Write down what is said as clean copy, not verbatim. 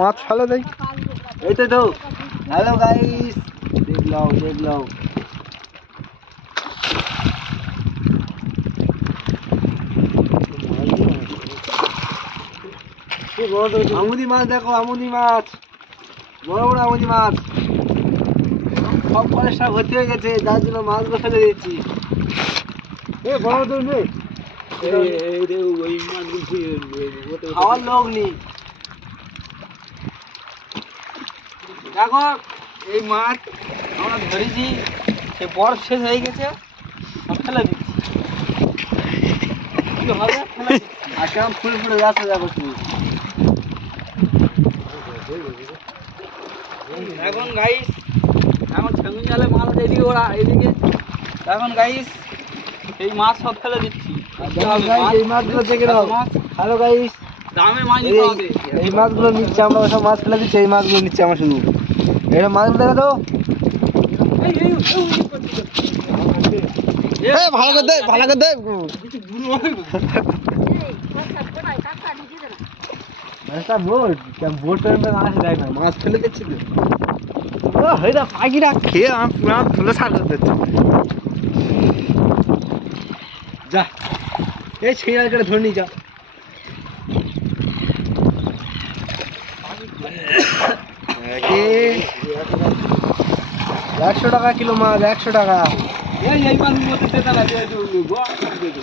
মাছ ফেলে দেই। এই তো হ্যালো গাইস, দেখলাও আমুদি মাছ, দেখো আমুদি মাছ, বড় বড় আমুদি মাছ। সব কলেজটা ভর্তি হয়ে গেছে, যার জন্য মাছগুলো ফেলে দিচ্ছি। খাওয়ার লোক নেই। দেখো এই মাছ আমরা ধরেছি, সে বরফ শেষ হয়ে গেছে, সব ফেলে দিচ্ছি। কি হবে? আর কেমন ফুল ফুলে যাচ্ছে দেখো তুমি। এখন গাইস, এখন সেগুন জালে মাছ এদিকে, ওরা এদিকে। এখন গাইস এই মাছ সব ফেলে দিচ্ছি। এই মাছগুলো দেখে নাও। হ্যালো গাইস, দামে মাছ নিতে হবে। এই মাছগুলো নিচ্ছে আমরা, সব মাছ ফেলে দিচ্ছি, এই মাছগুলো নিচ্ছে আমরা শুধু। এটা মাছগুলো দেখা দাও। ভালো করে দে, ভালো করে দে। মাছ ফেলে দিচ্ছি তো। পাখিরা খেয়ে আমার ধুলো সার করে দিচ্ছে। যা এই ছিঁড়াল করে ধরে নিয়ে যা। 100 টাকা কিলো মাছ, 100 টাকা। এই মাছ মধ্যে